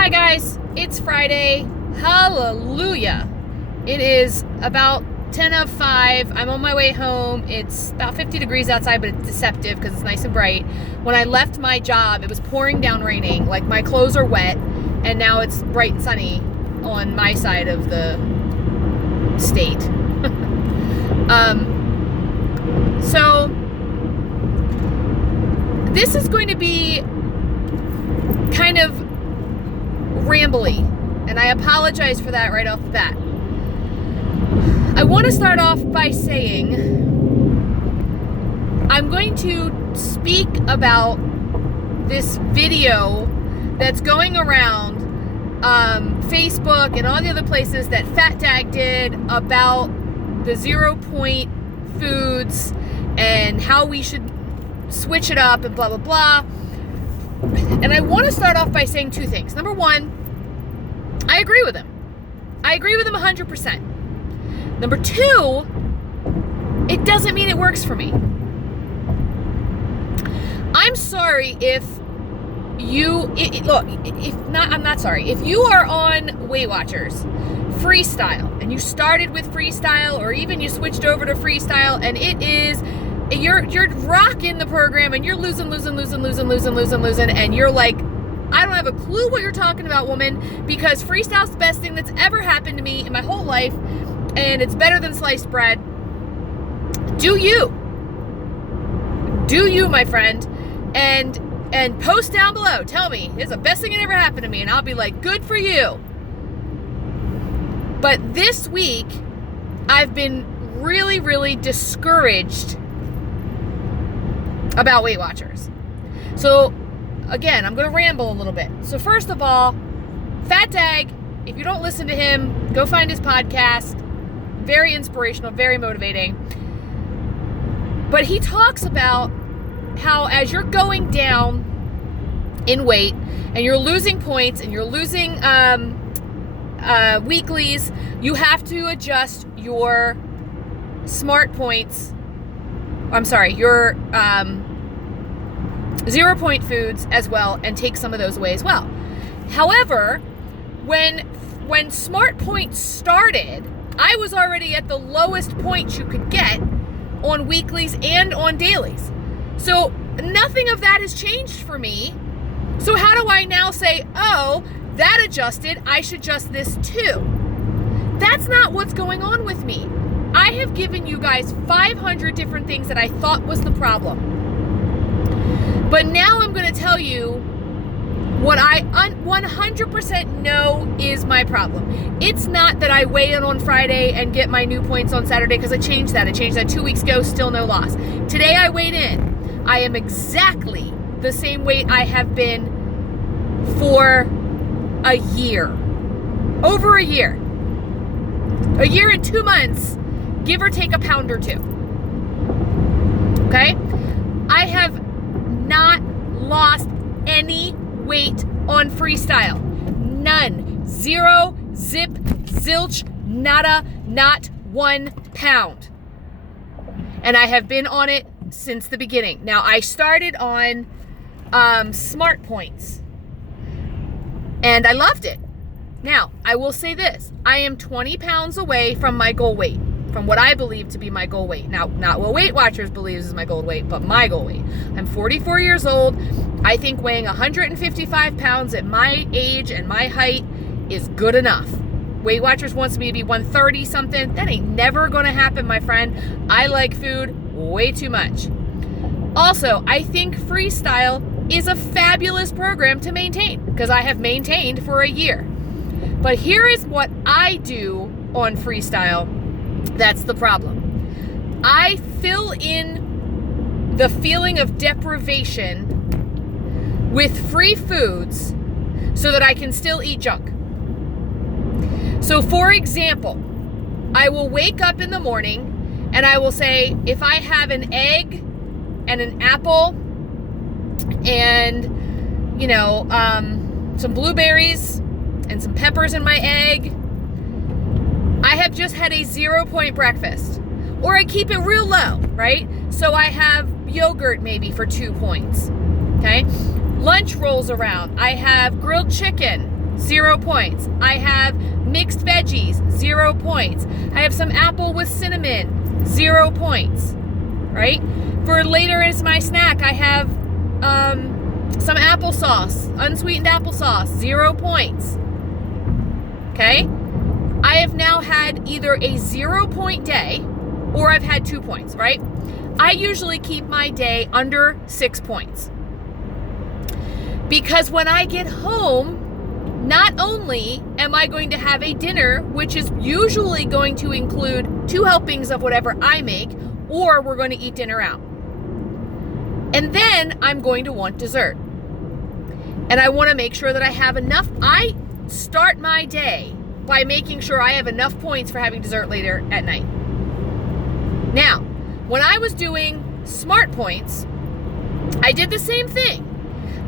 Hi guys, it's Friday. Hallelujah. It is about 10:05. I'm on my way home. It's about 50 degrees outside, but it's deceptive because it's nice and bright. When I left my job, it was pouring down raining. Like, my clothes are wet, and now it's bright and sunny on my side of the state. So this is going to be kind of rambly, and I apologize for that right off the bat. I want to start off by saying I'm going to speak about this video that's going around Facebook and all the other places that Fat Dag did about the 0 point foods and how we should switch it up and blah blah blah. And I want to start off by saying two things. Number one, I agree with him. I agree with him 100%. Number two, it doesn't mean it works for me. I'm sorry if you, I'm not sorry. If you are on Weight Watchers Freestyle and you started with Freestyle, or even you switched over to Freestyle and it is, you're rocking the program and you're losing, and you're like, I don't have a clue what you're talking about, woman, because Freestyle's the best thing that's ever happened to me in my whole life, and it's better than sliced bread. Do you, my friend, and post down below. Tell me, it's the best thing that ever happened to me, and I'll be like, good for you. But this week, I've been really, really discouraged about Weight Watchers. So, again, I'm going to ramble a little bit. So, first of all, Fat Dag, if you don't listen to him, go find his podcast. Very inspirational, very motivating. But he talks about how as you're going down in weight and you're losing points and you're losing weeklies, you have to adjust your smart points. I'm sorry, your 0 point foods as well, and take some of those away as well. However, when Smart Points started, I was already at the lowest point you could get on weeklies and on dailies. So nothing of that has changed for me. So how do I now say, oh, that adjusted, I should adjust this too? That's not what's going on with me. I have given you guys 500 different things that I thought was the problem. But now I'm going to tell you what I 100% know is my problem. It's not that I weigh in on Friday and get my new points on Saturday, because I changed that. I changed that 2 weeks ago, still no loss. Today I weighed in. I am exactly the same weight I have been for a year. Over a year. A year and 2 months. Give or take a pound or two. Okay? I have not lost any weight on Freestyle. None. Zero, zip, zilch, nada, not 1 pound. And I have been on it since the beginning. Now, I started on Smart Points, and I loved it. Now, I will say this. I am 20 pounds away from my goal weight, from what I believe to be my goal weight. Now, not what Weight Watchers believes is my goal weight, but my goal weight. I'm 44 years old. I think weighing 155 pounds at my age and my height is good enough. Weight Watchers wants me to be 130 something. That ain't never going to happen, my friend. I like food way too much. Also, I think Freestyle is a fabulous program to maintain, because I have maintained for a year. But here is what I do on Freestyle. That's the problem. I fill in the feeling of deprivation with free foods so that I can still eat junk. So, for example, I will wake up in the morning and I will say, if I have an egg and an apple and, some blueberries and some peppers in my egg, I have just had a 0 point breakfast. Or I keep it real low, right? So I have yogurt maybe for 2 points, okay? Lunch rolls around. I have grilled chicken, 0 points. I have mixed veggies, 0 points. I have some apple with cinnamon, 0 points, right? For later as my snack, I have some applesauce, unsweetened applesauce, 0 points. Okay? I have now had either a 0 point day or I've had 2 points, right? I usually keep my day under 6 points. Because when I get home, not only am I going to have a dinner, which is usually going to include 2 helpings of whatever I make, or we're going to eat dinner out. And then I'm going to want dessert. And I want to make sure that I have enough. I start my day by making sure I have enough points for having dessert later at night. Now, when I was doing Smart Points, I did the same thing.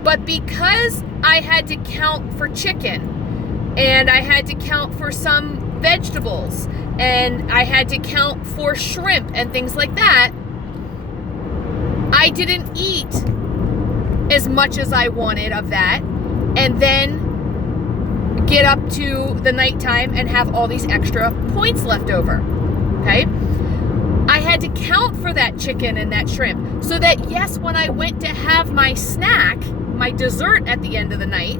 But because I had to count for chicken, and I had to count for some vegetables, and I had to count for shrimp and things like that, I didn't eat as much as I wanted of that, and then get up to the nighttime and have all these extra points left over, okay? I had to count for that chicken and that shrimp so that, yes, when I went to have my snack, my dessert at the end of the night,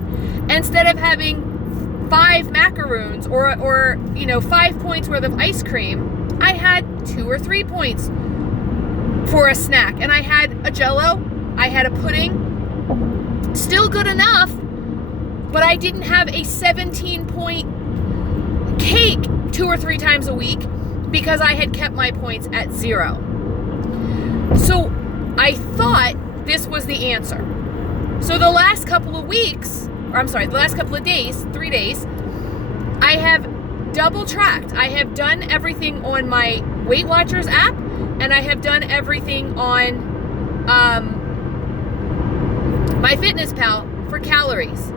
instead of having 5 macaroons or 5 points worth of ice cream, I had 2 or 3 points for a snack. And I had a Jell-O, I had a pudding, still good enough, but I didn't have a 17-point cake 2 or 3 times a week because I had kept my points at 0. So I thought this was the answer. So the last couple of weeks, the last couple of days, 3 days, I have double tracked. I have done everything on my Weight Watchers app, and I have done everything on my MyFitnessPal for calories.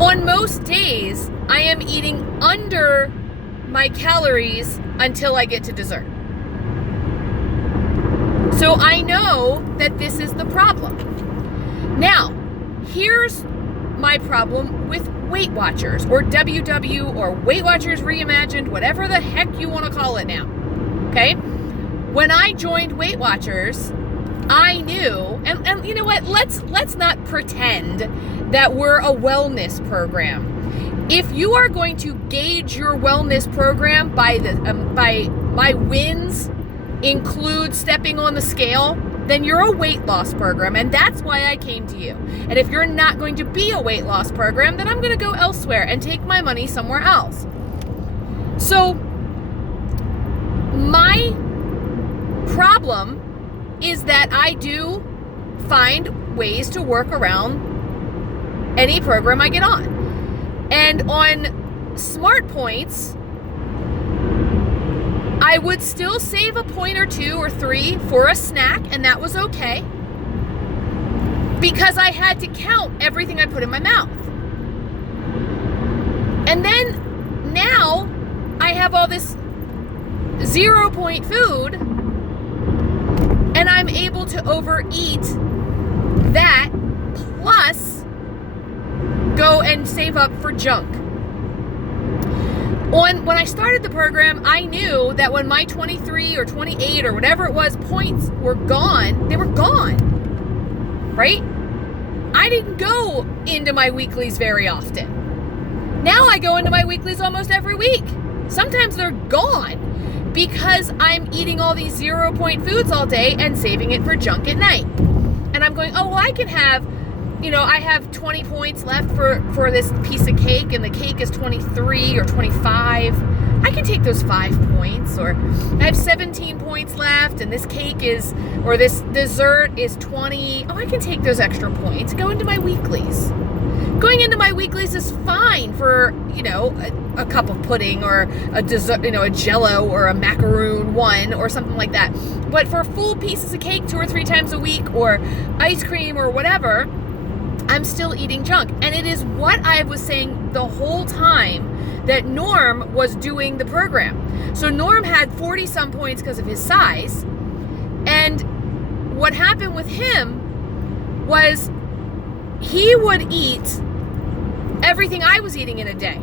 On most days, I am eating under my calories until I get to dessert. So I know that this is the problem. Now, here's my problem with Weight Watchers, or WW, or Weight Watchers Reimagined, whatever the heck you want to call it now, okay? When I joined Weight Watchers, I knew, and you know what, let's not pretend that we're a wellness program. If you are going to gauge your wellness program by my wins include stepping on the scale, then you're a weight loss program, and that's why I came to you. And if you're not going to be a weight loss program, then I'm going to go elsewhere and take my money somewhere else. So my problem is that I do find ways to work around any program I get on. And on Smart Points, I would still save a point or 2 or 3 for a snack, and that was okay, because I had to count everything I put in my mouth. And then now I have all this 0 point food, and I'm able to overeat that, plus go and save up for junk. When I started the program, I knew that when my 23 or 28 or whatever it was points were gone, they were gone, right? I didn't go into my weeklies very often. Now I go into my weeklies almost every week. Sometimes they're gone because I'm eating all these 0 point foods all day and saving it for junk at night. And I'm going, oh, well, I can have, I have 20 points left for this piece of cake, and the cake is 23 or 25. I can take those 5 points. Or I have 17 points left, and this cake is, or this dessert is 20. Oh, I can take those extra points, go into my weeklies. Going into my weeklies is fine for, a cup of pudding or a dessert, a Jell-O or a macaroon one or something like that. But for full pieces of cake 2 or 3 times a week, or ice cream or whatever, I'm still eating junk. And it is what I was saying the whole time that Norm was doing the program. So Norm had 40 some points because of his size. And what happened with him was he would eat everything I was eating in a day,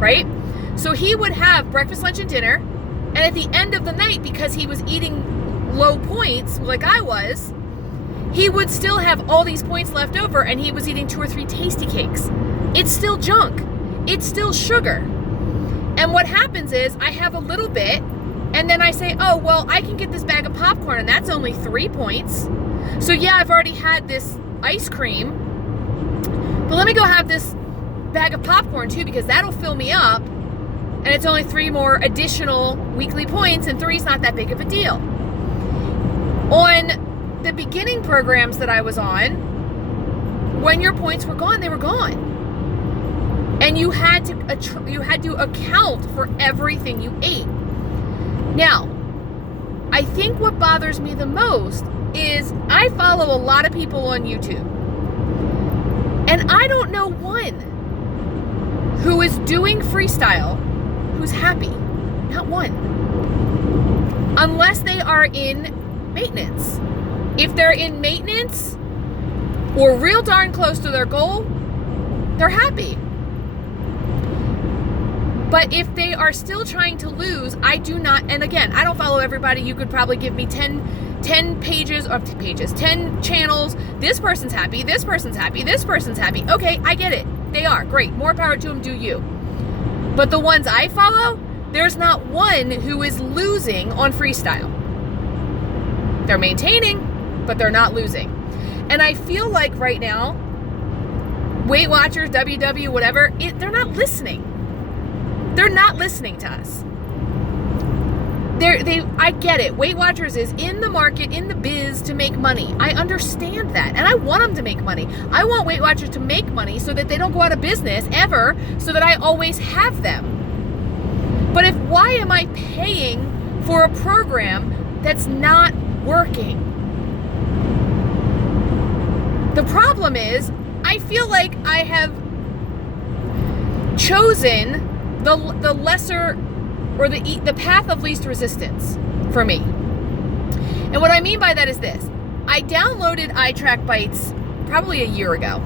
right? So he would have breakfast, lunch, and dinner, and at the end of the night, because he was eating low points like I was, he would still have all these points left over, and he was eating 2 or 3 tasty cakes. It's still junk. It's still sugar. And what happens is I have a little bit, and then I say, oh, well, I can get this bag of popcorn, and that's only 3 points. So yeah, I've already had this ice cream, but let me go have this bag of popcorn too, because that'll fill me up, and it's only 3 more additional weekly points, and 3 is not that big of a deal. On the beginning programs that I was on, when your points were gone, they were gone. And you had to account for everything you ate. Now, I think what bothers me the most is I follow a lot of people on YouTube, and I don't know one who is doing freestyle who's happy. Not one. Unless they are in maintenance. If they're in maintenance or real darn close to their goal, they're happy. But if they are still trying to lose, I do not, and again, I don't follow everybody. You could probably give me 10 pages, 10 channels. This person's happy, this person's happy, this person's happy. Okay, I get it. They are. Great. More power to them, do you. But the ones I follow, there's not one who is losing on freestyle. They're maintaining, but they're not losing. And I feel like right now, Weight Watchers, WW, whatever, they're not listening. They're not listening to us. I get it. Weight Watchers is in the market, in the biz to make money. I understand that. And I want them to make money. I want Weight Watchers to make money so that they don't go out of business ever, so that I always have them. But why am I paying for a program that's not working? The problem is, I feel like I have chosen the lesser, or the path of least resistance for me. And what I mean by that is this. I downloaded iTrack Bites probably a year ago.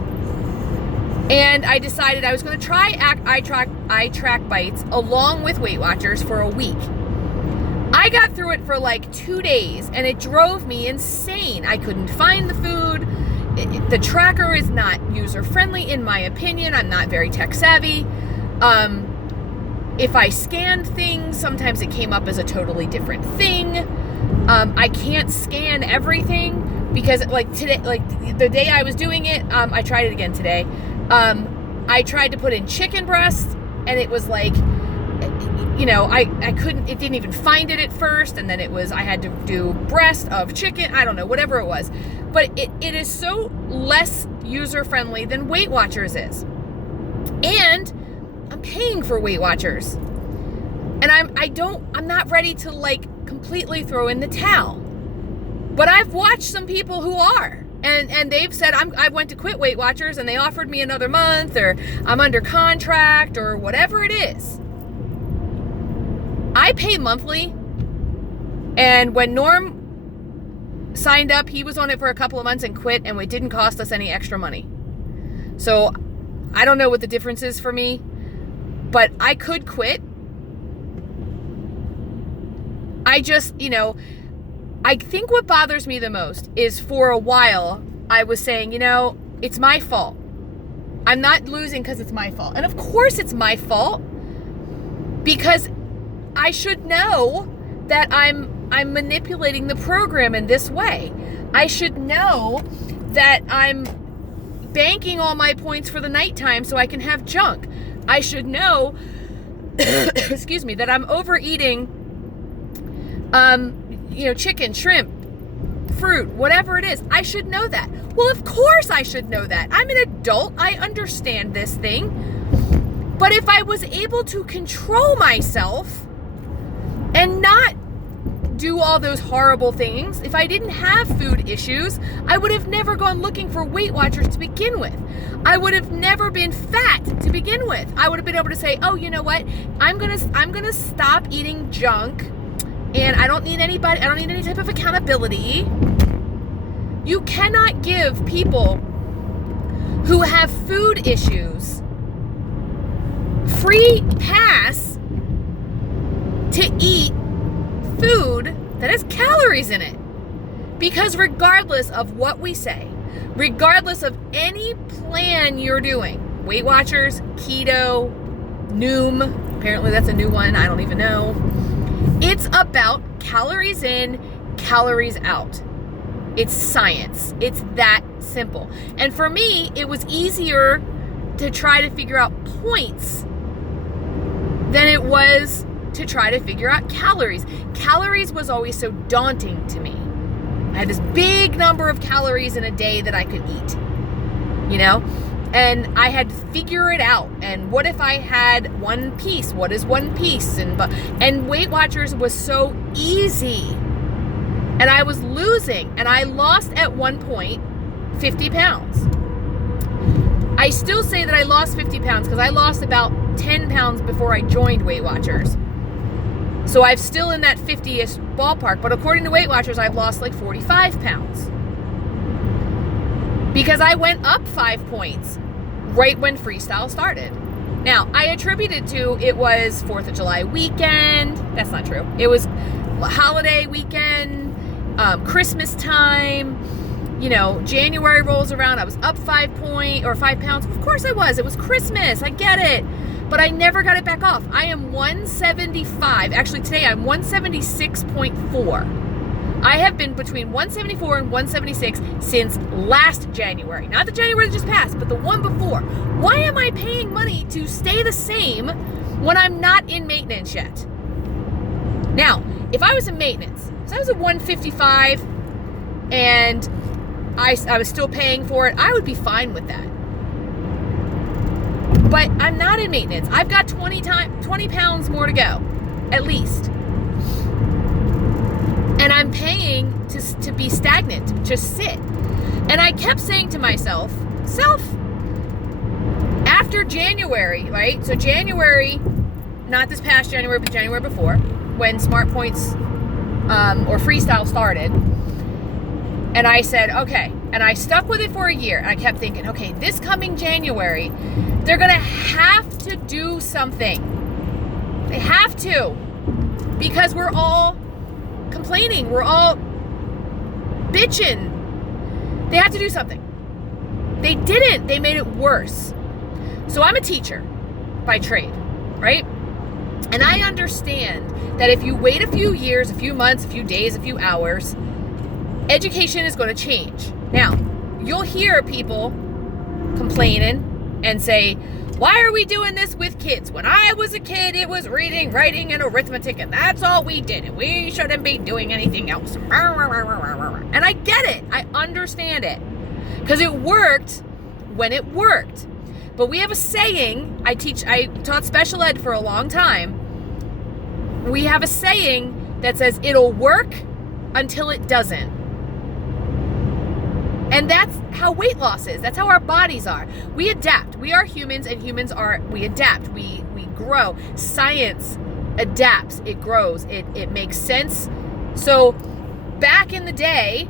And I decided I was going to try iTrack Bites along with Weight Watchers for a week. I got through it for like 2 days, and it drove me insane. I couldn't find the food. The tracker is not user-friendly, in my opinion. I'm not very tech-savvy. If I scanned things, sometimes it came up as a totally different thing. I can't scan everything because, like today, like the day I was doing it, I tried it again today. I tried to put in chicken breast, and it was like, I couldn't, it didn't even find it at first, and then I had to do breast of chicken, I don't know, whatever it was. But it is so less user-friendly than Weight Watchers is. And I'm paying for Weight Watchers. And I'm not ready to completely throw in the towel. But I've watched some people who are. And they've said, I went to quit Weight Watchers, and they offered me another month, or I'm under contract, or whatever it is. I pay monthly, and when Norm signed up, he was on it for a couple of months and quit, and it didn't cost us any extra money. So I don't know what the difference is for me, but I could quit. I just, I think what bothers me the most is, for a while, I was saying, it's my fault. I'm not losing because it's my fault. And of course it's my fault, because I should know that I'm manipulating the program in this way. I should know that I'm banking all my points for the nighttime so I can have junk. I should know, excuse me, that I'm overeating, chicken, shrimp, fruit, whatever it is. I should know that. Well, of course I should know that. I'm an adult. I understand this thing. But if I was able to control myself and not do all those horrible things, if I didn't have food issues, I would have never gone looking for Weight Watchers to begin with. I would have never been fat to begin with. I would have been able to say, oh, you know what? I'm gonna stop eating junk, and I don't need any type of accountability. You cannot give people who have food issues free pass to eat food that has calories in it. Because regardless of what we say, regardless of any plan you're doing, Weight Watchers, keto, Noom, apparently that's a new one, I don't even know. It's about calories in, calories out. It's science. It's that simple. And for me, it was easier to try to figure out points than it was to try to figure out calories. Calories was always so daunting to me. I had this big number of calories in a day that I could eat, you know? And I had to figure it out. And what if I had one piece? What is one piece? And Weight Watchers was so easy. And I was losing. And I lost at one point 50 pounds. I still say that I lost 50 pounds because I lost about 10 pounds before I joined Weight Watchers. So I'm still in that 50-ish ballpark. But according to Weight Watchers, I've lost like 45 pounds. Because I went up 5 points right when freestyle started. Now, I attribute it to it was 4th of July weekend. That's not true. It was holiday weekend, Christmas time. You know, January rolls around. I was up 5 pounds. Of course I was. It was Christmas. I get it. But I never got it back off. I am 175. Actually, today I'm 176.4. I have been between 174 and 176 since last January. Not the January that just passed, but the one before. Why am I paying money to stay the same when I'm not in maintenance yet? Now, if I was in maintenance, so I was at 155 and I was still paying for it, I would be fine with that. But I'm not in maintenance. I've got 20 pounds more to go, at least. And I'm paying to be stagnant, to just sit. And I kept saying to myself, after January, right? So January, not this past January, but January before, when Smart Points or Freestyle started. And I said, okay. And I stuck with it for a year. And I kept thinking, okay, this coming January, they're going to have to do something. They have to. Because we're all complaining. We're all bitching. They have to do something. They didn't. They made it worse. So I'm a teacher by trade, right? And I understand that if you wait a few years, a few months, a few days, a few hours, education is going to change. Now, you'll hear people complaining and say, why are we doing this with kids? When I was a kid, it was reading, writing, and arithmetic, and that's all we did, and we shouldn't be doing anything else. And I get it. I understand it. Because it worked when it worked. But we have a saying, I taught special ed for a long time. We have a saying that says, it'll work until it doesn't. And that's how weight loss is. That's how our bodies are. We adapt. We are humans, and we adapt. We grow. Science adapts. It grows. It makes sense. So back in the day,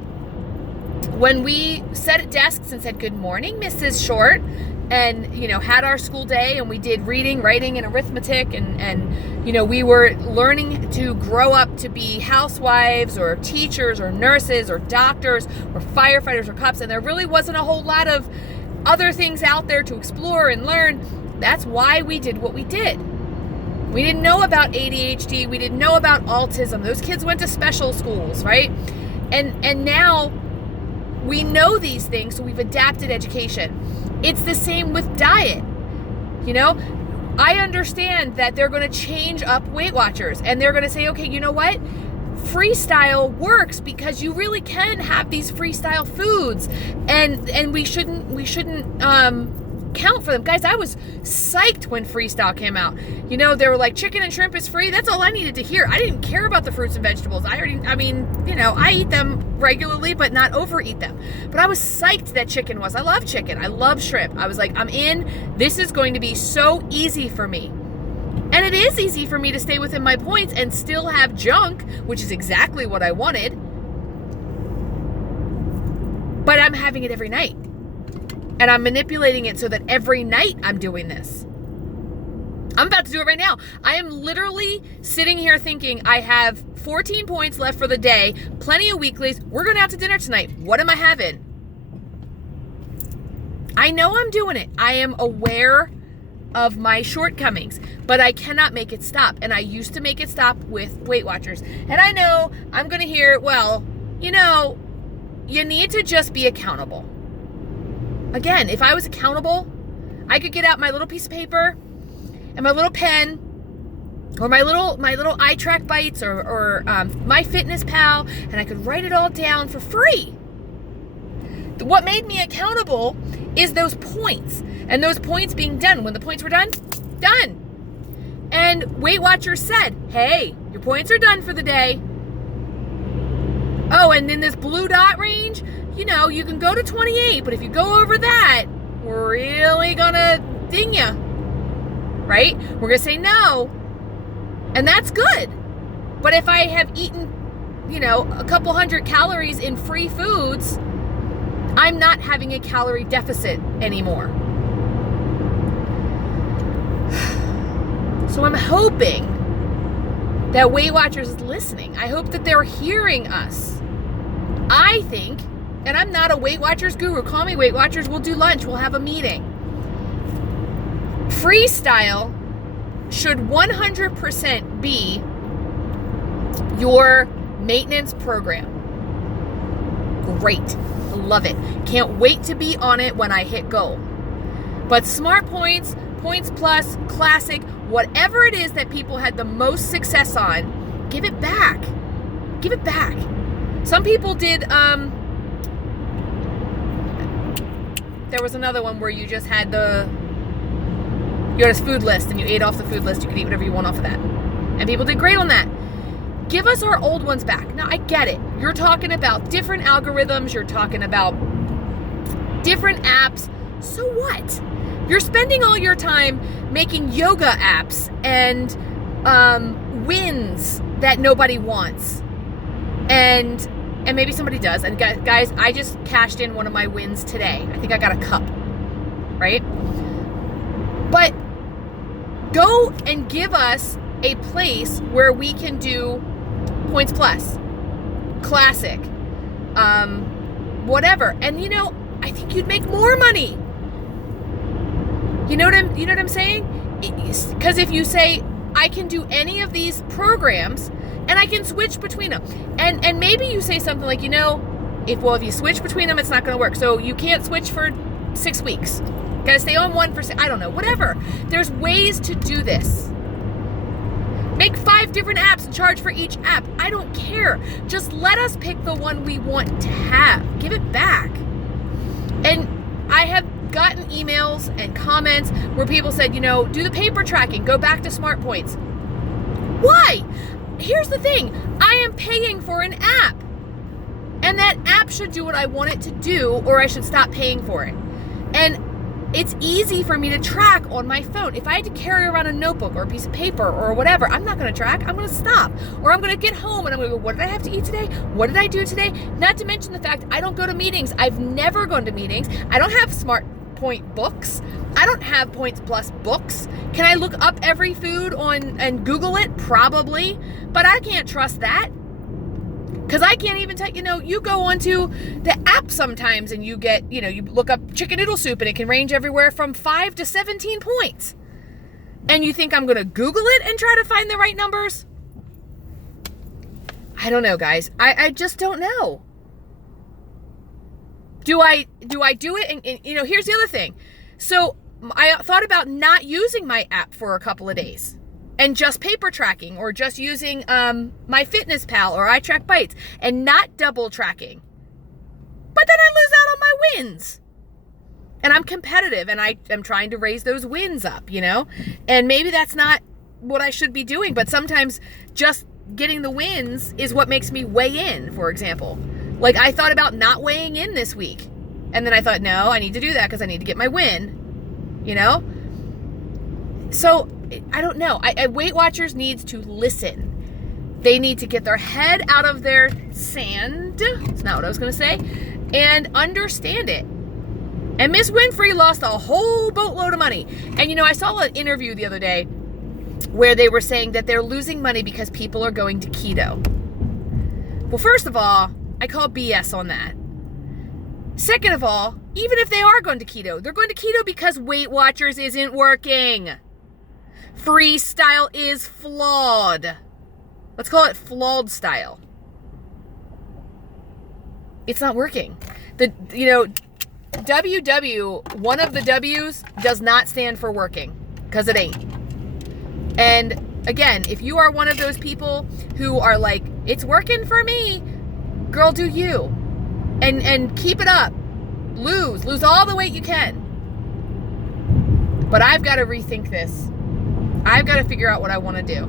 when we sat at desks and said, good morning, Mrs. Short, and, you know, had our school day, and we did reading, writing, and arithmetic, and you know, we were learning to grow up to be housewives or teachers or nurses or doctors or firefighters or cops, and there really wasn't a whole lot of other things out there to explore and learn. That's why we did what we did. We didn't know about ADHD. We didn't know about autism. Those kids went to special schools, right? And now we know these things, so we've adapted education. It's the same with diet. You know, I understand that they're going to change up Weight Watchers, and they're going to say, okay, you know what? Freestyle works because you really can have these freestyle foods, and we shouldn't count for them. Guys, I was psyched when freestyle came out. You know, they were like, chicken and shrimp is free. That's all I needed to hear. I didn't care about the fruits and vegetables. I eat them regularly, but not overeat them. But I was psyched that chicken was. I love chicken. I love shrimp. I was like, I'm in. This is going to be so easy for me. And it is easy for me to stay within my points and still have junk, which is exactly what I wanted. But I'm having it every night. And I'm manipulating it so that every night I'm doing this. I'm about to do it right now. I am literally sitting here thinking I have 14 points left for the day, plenty of weeklies. We're going out to dinner tonight. What am I having? I know I'm doing it. I am aware of my shortcomings, but I cannot make it stop. And I used to make it stop with Weight Watchers. And I know I'm going to hear, well, you know, you need to just be accountable. Again, if I was accountable, I could get out my little piece of paper and my little pen, or my little iTrack Bites, or my Fitness Pal, and I could write it all down for free. What made me accountable is those points, and those points being done. When the points were done. And Weight Watchers said, hey, your points are done for the day. Oh, and in this blue dot range, you know, you can go to 28, but if you go over that, we're really gonna ding you. Right? We're going to say no. And that's good. But if I have eaten, you know, a couple hundred calories in free foods, I'm not having a calorie deficit anymore. So I'm hoping that Weight Watchers is listening. I hope that they're hearing us. I think, and I'm not a Weight Watchers guru. Call me Weight Watchers. We'll do lunch. We'll have a meeting. Freestyle should 100% be your maintenance program. Great. Love it. Can't wait to be on it when I hit goal. But Smart Points, Points Plus, Classic, whatever it is that people had the most success on, give it back. Give it back. Some people did, there was another one where you just had you had a food list and you ate off the food list. You could eat whatever you want off of that. And people did great on that. Give us our old ones back. Now, I get it. You're talking about different algorithms. You're talking about different apps. So what? You're spending all your time making yoga apps and wins that nobody wants. And maybe somebody does. And guys, I just cashed in one of my wins today. I think I got a cup. Right? But go and give us a place where we can do Points Plus, Classic, whatever. And you know, I think you'd make more money. You know what I'm saying? Because if you say, I can do any of these programs and I can switch between them. And maybe you say something like, you know, if you switch between them, it's not going to work. So you can't switch for 6 weeks. Gotta stay on one for, I don't know, whatever. There's ways to do this. Make 5 different apps and charge for each app. I don't care. Just let us pick the one we want to have. Give it back. And I have gotten emails and comments where people said, you know, do the paper tracking, go back to Smart Points. Why? Here's the thing. I am paying for an app. And that app should do what I want it to do, or I should stop paying for it. And it's easy for me to track on my phone. If I had to carry around a notebook or a piece of paper or whatever, I'm not going to track. I'm going to stop. Or I'm going to get home and I'm going to go, what did I have to eat today? What did I do today? Not to mention the fact I don't go to meetings. I've never gone to meetings. I don't have Smart Point books. I don't have Points Plus books. Can I look up every food and Google it? Probably. But I can't trust that. Because I can't even tell, you go onto the app sometimes and you get, you look up chicken noodle soup and it can range everywhere from 5 to 17 points. And you think I'm going to Google it and try to find the right numbers? I don't know, guys. I just don't know. Do I do it? And here's the other thing. So I thought about not using my app for a couple of days. And just paper tracking, or just using my Fitness Pal or iTrack Bites, and not double tracking. But then I lose out on my wins. And I'm competitive, and I am trying to raise those wins up, And maybe that's not what I should be doing, but sometimes just getting the wins is what makes me weigh in, for example. Like, I thought about not weighing in this week. And then I thought, no, I need to do that because I need to get my win, So, I don't know. Weight Watchers needs to listen. They need to get their head out of their sand. That's not what I was going to say. And understand it. And Miss Winfrey lost a whole boatload of money. And, I saw an interview the other day where they were saying that they're losing money because people are going to keto. Well, first of all, I call BS on that. Second of all, even if they are going to keto, they're going to keto because Weight Watchers isn't working. Freestyle is flawed. Let's call it flawed style. It's not working. WW, one of the W's, does not stand for working, because it ain't. And again, if you are one of those people who are like, it's working for me, girl, do you. And keep it up. Lose all the weight you can. But I've got to rethink this. I've got to figure out what I want to do.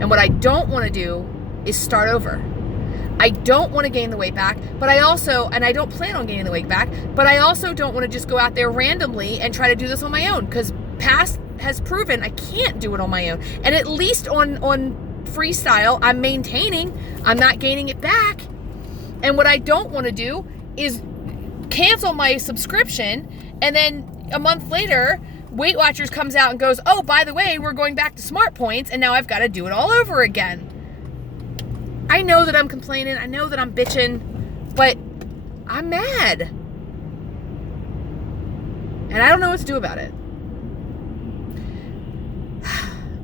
And what I don't want to do is start over. I don't want to gain the weight back, but I don't plan on gaining the weight back, but I also don't want to just go out there randomly and try to do this on my own, because past has proven I can't do it on my own. And at least on freestyle, I'm maintaining, I'm not gaining it back. And what I don't want to do is cancel my subscription, and then a month later, Weight Watchers comes out and goes, oh, by the way, we're going back to Smart Points, and now I've got to do it all over again. I know that I'm complaining, I know that I'm bitching, but I'm mad. And I don't know what to do about it.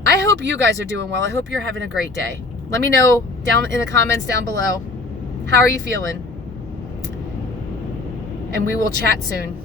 I hope you guys are doing well. I hope you're having a great day. Let me know down in the comments down below. How are you feeling? And we will chat soon.